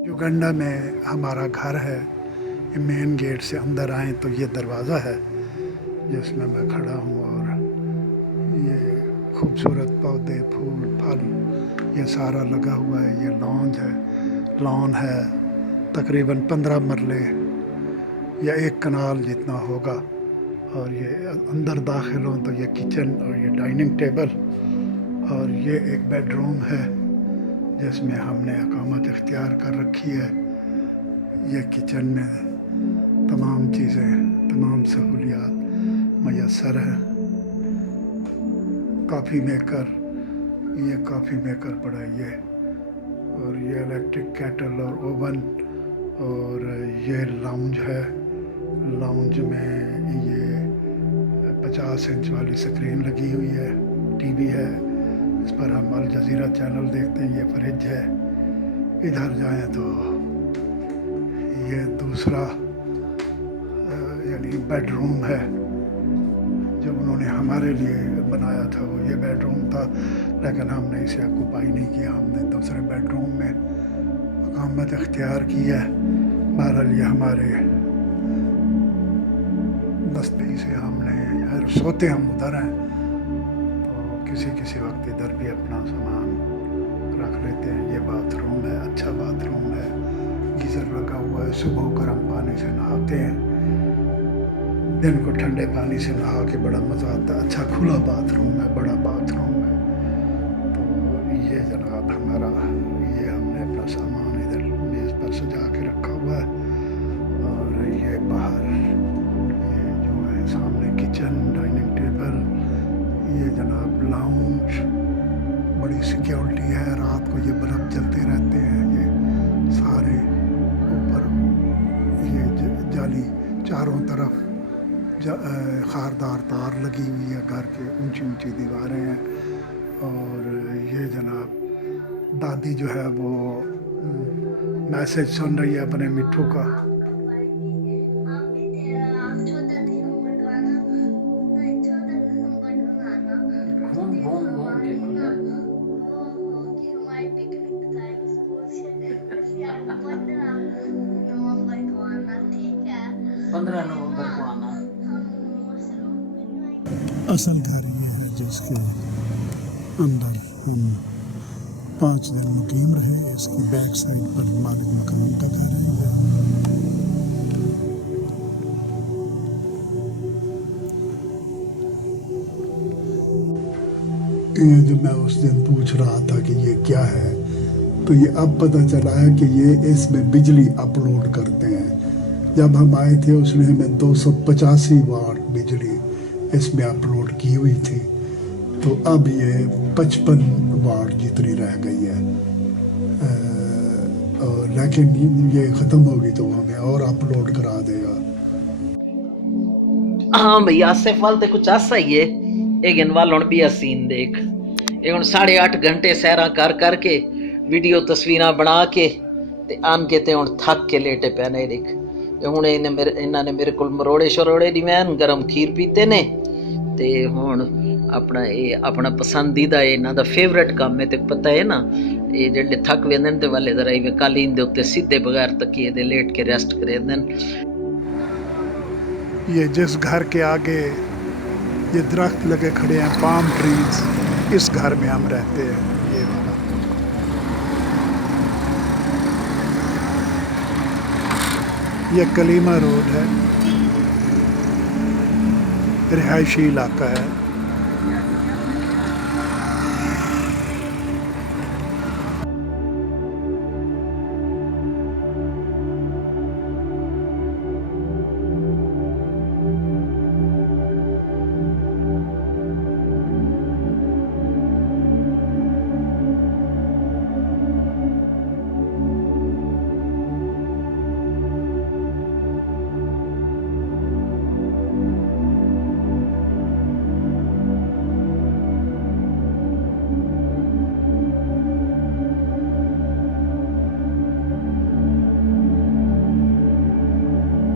Uganda में हमारा घर है। ये मेन गेट से अंदर आए तो ये दरवाज़ा है जिसमें मैं खड़ा हूँ, और ये खूबसूरत पौधे, फूल, फल, ये सारा लगा हुआ है। ये लॉन है तकरीबन 15 मरले या 1 कनाल जितना होगा। और ये अंदर दाखिल हों तो ये किचन और ये डाइनिंग टेबल और ये एक बेडरूम है जिसमें हमने अकामत इख्तियार कर रखी है। ये किचन में तमाम चीज़ें, तमाम सहूलियात मैसर हैं। कॉफ़ी मेकर, ये कॉफ़ी मेकर पड़ा ये, और ये इलेक्ट्रिक केटल और ओवन, और ये लाउंज है। लाउंज में ये 50 इंच वाली स्क्रीन लगी हुई है, टीवी है, इस पर हम अल जज़ीरा चैनल देखते हैं। ये फ्रिज है। इधर जाएं तो ये दूसरा यानी बेडरूम है जो उन्होंने हमारे लिए बनाया था। वो ये बेडरूम था, लेकिन हमने इसे ऑक्यूपाई नहीं किया। हमने दूसरे बेडरूम में अकामत इख्तियार की है। बहरहाल ये हमारे बस्ती से हमने सोते हम उधर हैं, तो किसी वक्त इधर भी अपना सामान रख लेते हैं। ये बाथरूम है, अच्छा बाथरूम है, गीज़र लगा हुआ है। सुबह गर्म पानी से नहाते हैं, दिन को ठंडे पानी से नहा के बड़ा मज़ा आता है। अच्छा खुला बाथरूम है, बड़ा बाथरूम है। तो ये जनाब हमारा, ये हमने अपना सामान इधर मेज़ पर सजा के रखा हुआ है। और ये बाहर ये जो है सामने किचन, डाइनिंग टेबल, ये जनाब लाउंज, बड़ी सिक्योरिटी है। रात को ये बल्ब जलते रहते हैं। ये सारे ऊपर ये जाली चारों तरफ खारदार तार लगी हुई है। घर के ऊंची ऊंची दीवारें हैं। और ये जनाब दादी जो है वो मैसेज सुन रही है अपने मिट्ठू का। घूम घूम घूम के खुदा। 15 नवंबर को आना। असल घर ये है जिसके अंदर हम 5 दिन मुकीम रहे। इसकी बैक साइड पर मालिक मकान का घर है। ये जो मैं उस दिन पूछ रहा था कि ये क्या है, तो ये अब पता चला है कि ये इसमें बिजली अपलोड करते हैं। जब हम आए थे उसने हमें 285 वाट बिजली इसमें अपलोड की हुई थी, तो अब ये 55 वाट जितनी रह गई है। लेकिन ये ख़त्म होगी तो हमें और अपलोड करा देगा। हाँ भैया, आसिफ वाल ते कुछ ऐसा ही है। एक इनवाल हुण भी सीन देख, ये हुण 8.5 घंटे सैरा कर करके वीडियो तस्वीरां बना के ते आन के ते हुण थक के लेटे पे ने। देख हुण इन्हां ने मेरे कोल मरोड़े शरोड़े दी मैन गरम खीर पीते ने ते हुण अपना ये अपना पसंदीदा इन्हां दा फेवरेट काम है। ते पता है ना, ये जेडे थक वेंदे ते वाले जरा इवे कालीन दे उत्ते सीधे बगैर तकिए दे लेट के रेस्ट करेंदे। ये जिस घर के आगे ये दरख्त लगे खड़े हैं, पाम ट्रीज, इस घर में हम रहते हैं। ये वाला ये कलीमा रोड है, रिहायशी इलाका है।